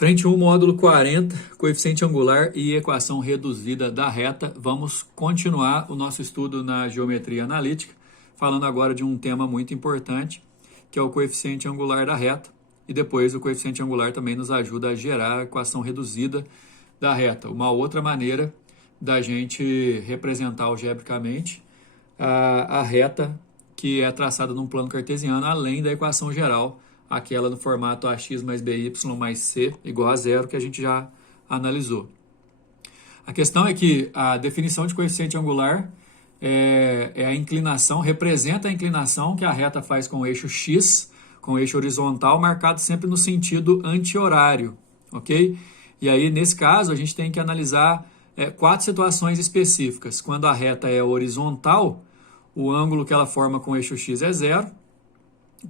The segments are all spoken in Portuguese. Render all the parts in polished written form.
Frente 1, módulo 40, coeficiente angular e equação reduzida da reta. Vamos continuar o nosso estudo na geometria analítica, falando agora de um tema muito importante, que é o coeficiente angular da reta. E depois o coeficiente angular também nos ajuda a gerar a equação reduzida da reta. Uma outra maneira da gente representar algebricamente a reta que é traçada num plano cartesiano, além da equação geral, aquela no formato ax mais by mais c igual a zero, que a gente já analisou. A questão é que a definição de coeficiente angular é a inclinação, representa a inclinação que a reta faz com o eixo x, com o eixo horizontal, marcado sempre no sentido anti-horário, ok? E aí, nesse caso, a gente tem que analisar quatro situações específicas. Quando a reta é horizontal, o ângulo que ela forma com o eixo x é zero.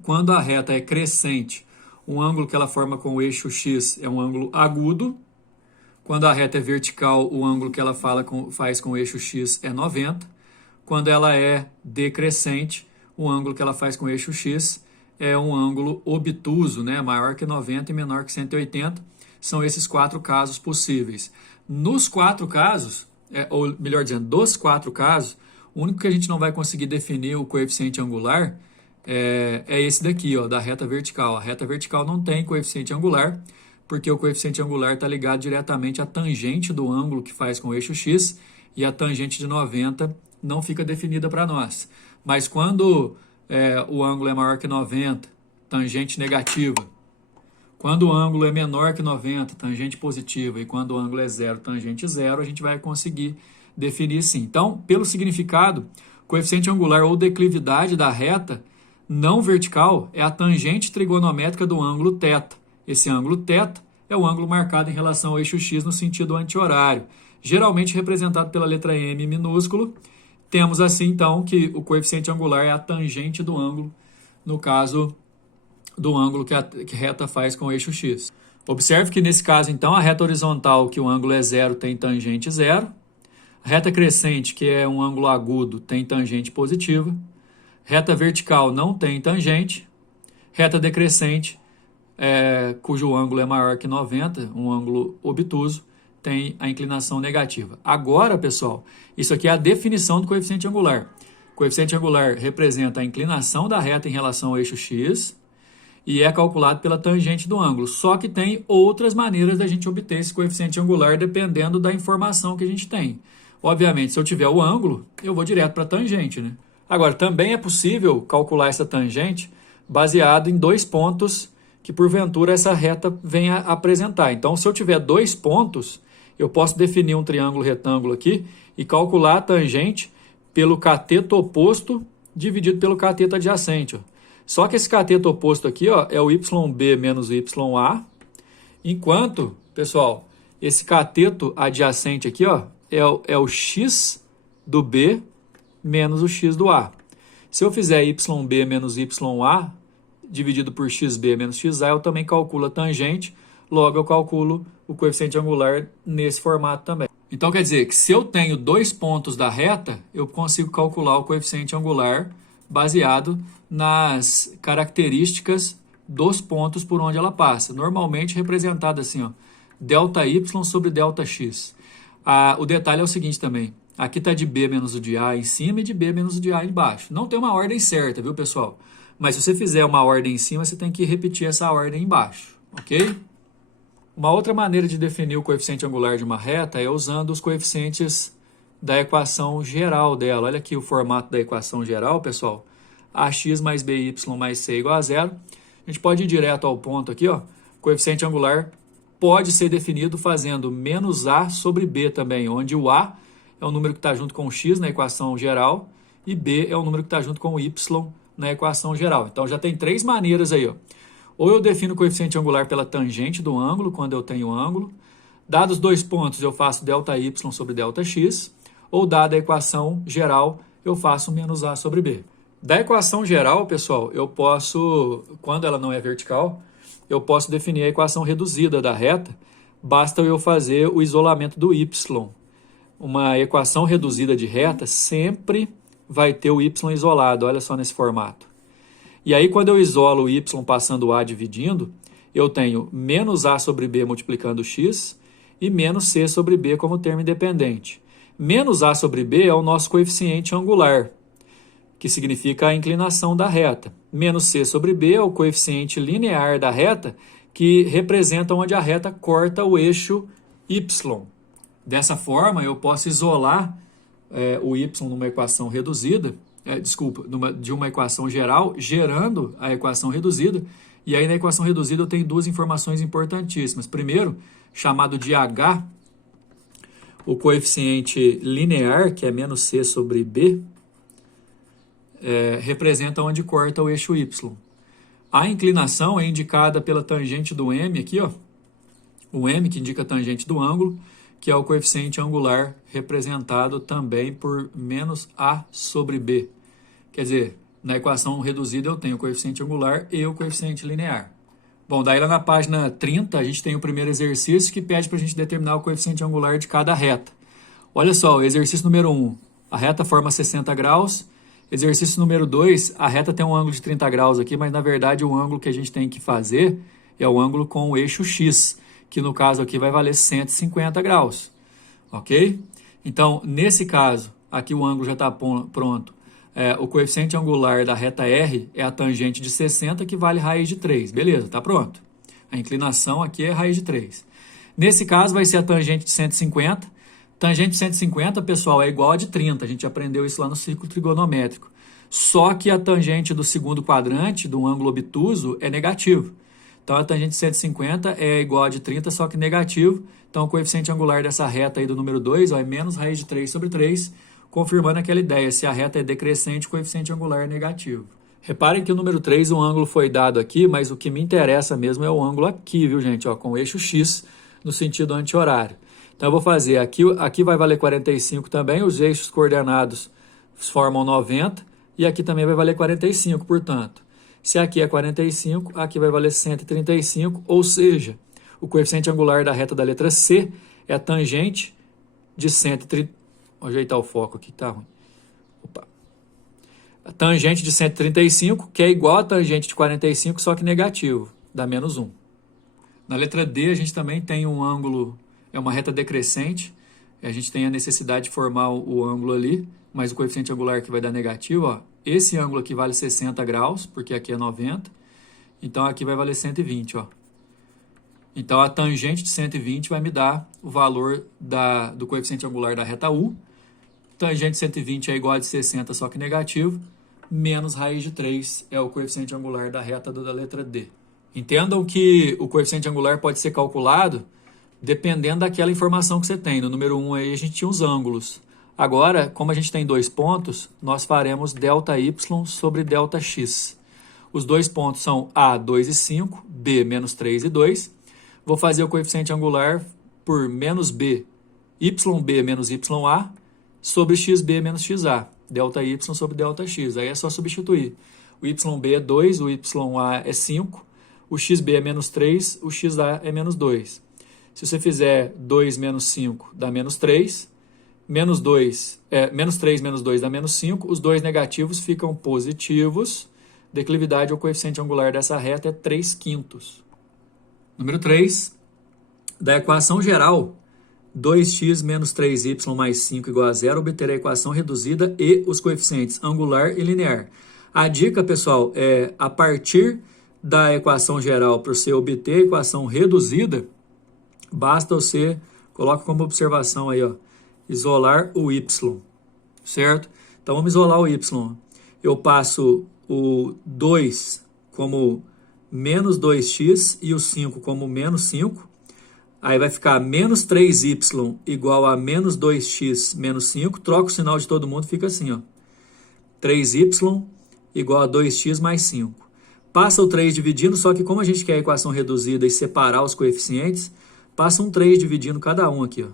Quando a reta é crescente, o ângulo que ela forma com o eixo x é um ângulo agudo. Quando a reta é vertical, o ângulo que ela faz com o eixo x é 90. Quando ela é decrescente, o ângulo que ela faz com o eixo x é um ângulo obtuso, né? Maior que 90 e menor que 180. São esses quatro casos possíveis. Nos quatro casos, ou melhor dizendo, dos quatro casos, o único que a gente não vai conseguir definir o coeficiente angular é esse daqui, ó, da reta vertical. A reta vertical não tem coeficiente angular, porque o coeficiente angular está ligado diretamente à tangente do ângulo que faz com o eixo x, e a tangente de 90 não fica definida para nós. Mas quando o ângulo é maior que 90, tangente negativa. Quando o ângulo é menor que 90, tangente positiva. E quando o ângulo é zero, tangente zero, a gente vai conseguir definir sim. Então, pelo significado, coeficiente angular ou declividade da reta não vertical é a tangente trigonométrica do ângulo θ. Esse ângulo θ é o ângulo marcado em relação ao eixo x no sentido anti-horário, geralmente representado pela letra m minúsculo. Temos assim, então, que o coeficiente angular é a tangente do ângulo, no caso do ângulo que a reta faz com o eixo x. Observe que nesse caso, então, a reta horizontal, que o ângulo é zero, tem tangente zero. A reta crescente, que é um ângulo agudo, tem tangente positiva. Reta vertical não tem tangente. Reta decrescente, cujo ângulo é maior que 90, um ângulo obtuso, tem a inclinação negativa. Agora, pessoal, isso aqui é a definição do coeficiente angular. O coeficiente angular representa a inclinação da reta em relação ao eixo x e é calculado pela tangente do ângulo. Só que tem outras maneiras da gente obter esse coeficiente angular dependendo da informação que a gente tem. Obviamente, se eu tiver o ângulo, eu vou direto para a tangente, né? Agora, também é possível calcular essa tangente baseado em dois pontos que, porventura, essa reta venha a apresentar. Então, se eu tiver dois pontos, eu posso definir um triângulo retângulo aqui e calcular a tangente pelo cateto oposto dividido pelo cateto adjacente. Ó. Só que esse cateto oposto aqui, ó, é o YB menos o YA, enquanto, pessoal, esse cateto adjacente aqui, ó, é o X do B menos o X do A. Se eu fizer YB menos YA dividido por XB menos XA, eu também calculo a tangente, logo eu calculo o coeficiente angular nesse formato também. Então quer dizer que se eu tenho dois pontos da reta, eu consigo calcular o coeficiente angular baseado nas características dos pontos por onde ela passa, normalmente representado assim, ó, ΔY sobre ΔX. O detalhe é o seguinte também, aqui está de B menos o de A em cima e de B menos o de A embaixo. Não tem uma ordem certa, viu, pessoal? Mas se você fizer uma ordem em cima, você tem que repetir essa ordem embaixo, ok? Uma outra maneira de definir o coeficiente angular de uma reta é usando os coeficientes da equação geral dela. Olha aqui o formato da equação geral, pessoal. Ax mais by mais c igual a zero. A gente pode ir direto ao ponto aqui, ó. O coeficiente angular pode ser definido fazendo menos a sobre b também, onde o a é o número que está junto com o x na equação geral e b é o número que está junto com o y na equação geral. Então, já tem três maneiras aí, ó. Ou eu defino o coeficiente angular pela tangente do ângulo, quando eu tenho ângulo. Dados dois pontos, eu faço ΔY sobre ΔX. Ou, dada a equação geral, eu faço menos a sobre b. Da equação geral, pessoal, eu posso, quando ela não é vertical, eu posso definir a equação reduzida da reta. Basta eu fazer o isolamento do y. Uma equação reduzida de reta sempre vai ter o y isolado, olha só nesse formato. E aí, quando eu isolo o y passando o a dividindo, eu tenho menos A sobre B multiplicando x e menos C sobre B como termo independente. Menos A sobre B é o nosso coeficiente angular, que significa a inclinação da reta. Menos C sobre B é o coeficiente linear da reta, que representa onde a reta corta o eixo y. Dessa forma, eu posso isolar o y numa equação reduzida, de uma equação geral, gerando a equação reduzida. E aí na equação reduzida eu tenho duas informações importantíssimas. Primeiro, chamado de h, o coeficiente linear, que é menos c sobre b, representa onde corta o eixo y. A inclinação é indicada pela tangente do m aqui, ó. O m que indica a tangente do ângulo, que é o coeficiente angular representado também por menos a sobre b. Quer dizer, na equação reduzida eu tenho o coeficiente angular e o coeficiente linear. Bom, daí lá na página 30 a gente tem o primeiro exercício que pede para a gente determinar o coeficiente angular de cada reta. Olha só, o exercício número 1, a reta forma 60 graus. Exercício número 2, a reta tem um ângulo de 30 graus aqui, mas na verdade o ângulo que a gente tem que fazer é o ângulo com o eixo x, que no caso aqui vai valer 150 graus, ok? Então, nesse caso, aqui o ângulo já está pronto. O coeficiente angular da reta R é a tangente de 60, que vale raiz de 3. Beleza, está pronto. A inclinação aqui é raiz de 3. Nesse caso, vai ser a tangente de 150. Tangente de 150, pessoal, é igual a de 30. A gente aprendeu isso lá no círculo trigonométrico. Só que a tangente do segundo quadrante, do ângulo obtuso, é negativo. Então, a tangente de 150 é igual a de 30, só que negativo. Então, o coeficiente angular dessa reta aí do número 2 é menos raiz de 3 sobre 3, confirmando aquela ideia, se a reta é decrescente, o coeficiente angular é negativo. Reparem que o número 3, o ângulo foi dado aqui, mas o que me interessa mesmo é o ângulo aqui, viu, gente? Ó, com o eixo x no sentido anti-horário. Então, eu vou fazer aqui vai valer 45 também, os eixos coordenados formam 90, e aqui também vai valer 45, portanto. Se aqui é 45, aqui vai valer 135, ou seja, o coeficiente angular da reta da letra C é a tangente de 130. Vou ajeitar o foco aqui, tá ruim. Opa. A tangente de 135, que é igual a tangente de 45, só que negativo, dá menos 1. Na letra D, a gente também tem um ângulo, é uma reta decrescente, a gente tem a necessidade de formar o ângulo ali, mas o coeficiente angular que vai dar negativo, ó, esse ângulo aqui vale 60 graus, porque aqui é 90, então aqui vai valer 120, ó. Então, a tangente de 120 vai me dar o valor do coeficiente angular da reta U. Tangente de 120 é igual a de 60, só que negativo, menos raiz de 3 é o coeficiente angular da reta da letra D. Entendam que o coeficiente angular pode ser calculado dependendo daquela informação que você tem. No número 1 aí a gente tinha os ângulos. Agora, como a gente tem 2 pontos, nós faremos ΔY sobre ΔX. Os 2 pontos são A, 2 e 5, B, menos 3 e 2. Vou fazer o coeficiente angular por menos B, YB menos YA, sobre XB menos XA, ΔY sobre ΔX. Aí é só substituir. O YB é 2, o YA é 5, o XB é menos 3, o XA é menos 2. Se você fizer 2 menos 5 dá menos 3, menos 3 menos 2 dá menos 5, os dois negativos ficam positivos, declividade ou coeficiente angular dessa reta é 3/5. Número 3, da equação geral, 2x menos 3y mais 5 igual a 0, obter a equação reduzida e os coeficientes angular e linear. A dica, pessoal, é a partir da equação geral, para você obter a equação reduzida, basta você, coloca como observação aí, ó, isolar o y, certo? Então, vamos isolar o y. Eu passo o 2 como menos 2x e o 5 como menos 5. Aí vai ficar menos 3y igual a menos 2x menos 5. Troca o sinal de todo mundo, fica assim, ó. 3y igual a 2x mais 5. Passa o 3 dividindo, só que como a gente quer a equação reduzida e separar os coeficientes, passa um 3 dividindo cada um aqui, ó.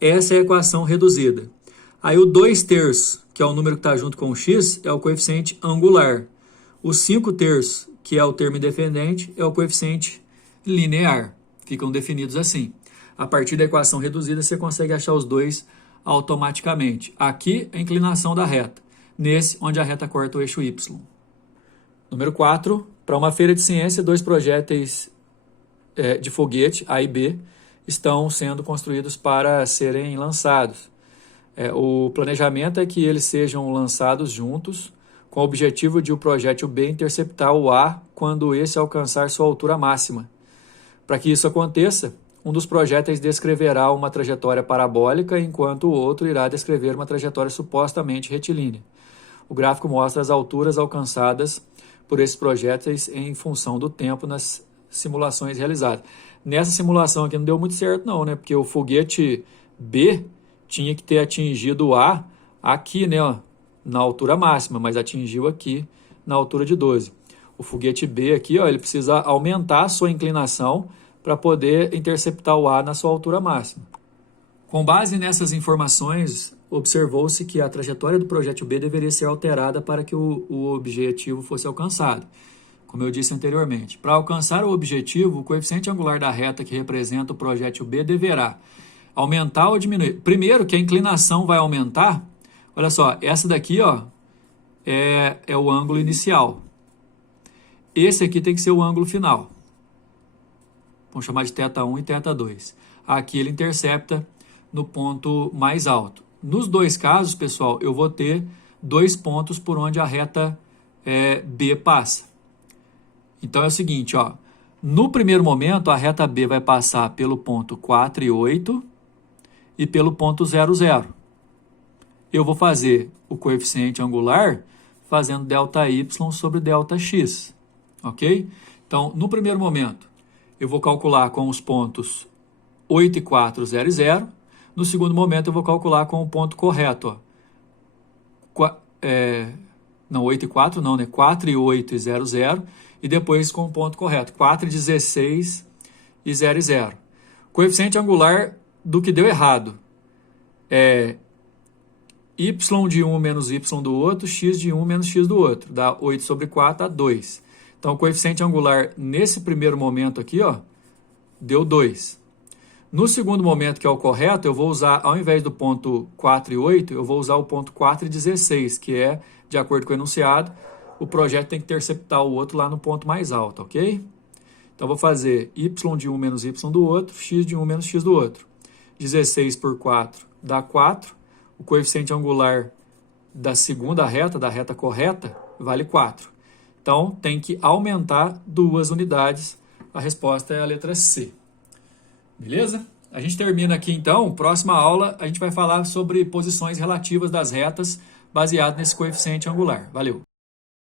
Essa é a equação reduzida. Aí o 2/3, que é o número que está junto com o x, é o coeficiente angular. O 5/3, que é o termo independente, é o coeficiente linear. Ficam definidos assim. A partir da equação reduzida, você consegue achar os dois automaticamente. Aqui, a inclinação da reta. Nesse, onde a reta corta o eixo y. Número 4. Para uma feira de ciência, 2 projéteis de foguete A e B estão sendo construídos para serem lançados. O planejamento é que eles sejam lançados juntos, com o objetivo de o projétil B interceptar o A quando esse alcançar sua altura máxima. Para que isso aconteça, um dos projéteis descreverá uma trajetória parabólica, enquanto o outro irá descrever uma trajetória supostamente retilínea. O gráfico mostra as alturas alcançadas por esses projéteis em função do tempo nas simulações realizadas. Nessa simulação aqui não deu muito certo não, né? Porque o foguete B tinha que ter atingido o A aqui, né, ó, na altura máxima, mas atingiu aqui na altura de 12. O foguete B aqui, ó, ele precisa aumentar a sua inclinação para poder interceptar o A na sua altura máxima. Com base nessas informações, observou-se que a trajetória do projétil B deveria ser alterada para que o objetivo fosse alcançado, como eu disse anteriormente. Para alcançar o objetivo, o coeficiente angular da reta que representa o projétil B deverá aumentar ou diminuir. Primeiro que a inclinação vai aumentar, olha só, essa daqui, ó, é o ângulo inicial. Esse aqui tem que ser o ângulo final. Vamos chamar de θ1 e θ2. Aqui ele intercepta no ponto mais alto. Nos dois casos, pessoal, eu vou ter 2 pontos por onde a reta B passa. Então é o seguinte, ó, no primeiro momento a reta B vai passar pelo ponto 4 e 8 e pelo ponto 0, 0. Eu vou fazer o coeficiente angular fazendo ΔY sobre ΔX, ok? Então, no primeiro momento, eu vou calcular com os pontos 8 e 4, 0 e 0. No segundo momento, eu vou calcular com o ponto correto. Ó. Não, 8 e 4 não, né? 4 e 8 e 0, 0. E depois com o ponto correto. 4 e 16 e 0 e 0. Coeficiente angular do que deu errado é y de um menos y do outro, x de um menos x do outro. Dá 8 sobre 4, dá 2. Então, o coeficiente angular nesse primeiro momento aqui, ó, deu 2. No segundo momento, que é o correto, eu vou usar, ao invés do ponto 4 e 8, eu vou usar o ponto 4 e 16, que é, de acordo com o enunciado, o projeto tem que interceptar o outro lá no ponto mais alto, ok? Então, vou fazer y de um menos y do outro, x de um menos x do outro. 16 por 4 dá 4. O coeficiente angular da segunda reta, da reta correta, vale 4. Então, tem que aumentar 2 unidades. A resposta é a letra C. Beleza? A gente termina aqui, então. Próxima aula, a gente vai falar sobre posições relativas das retas baseado nesse coeficiente angular. Valeu!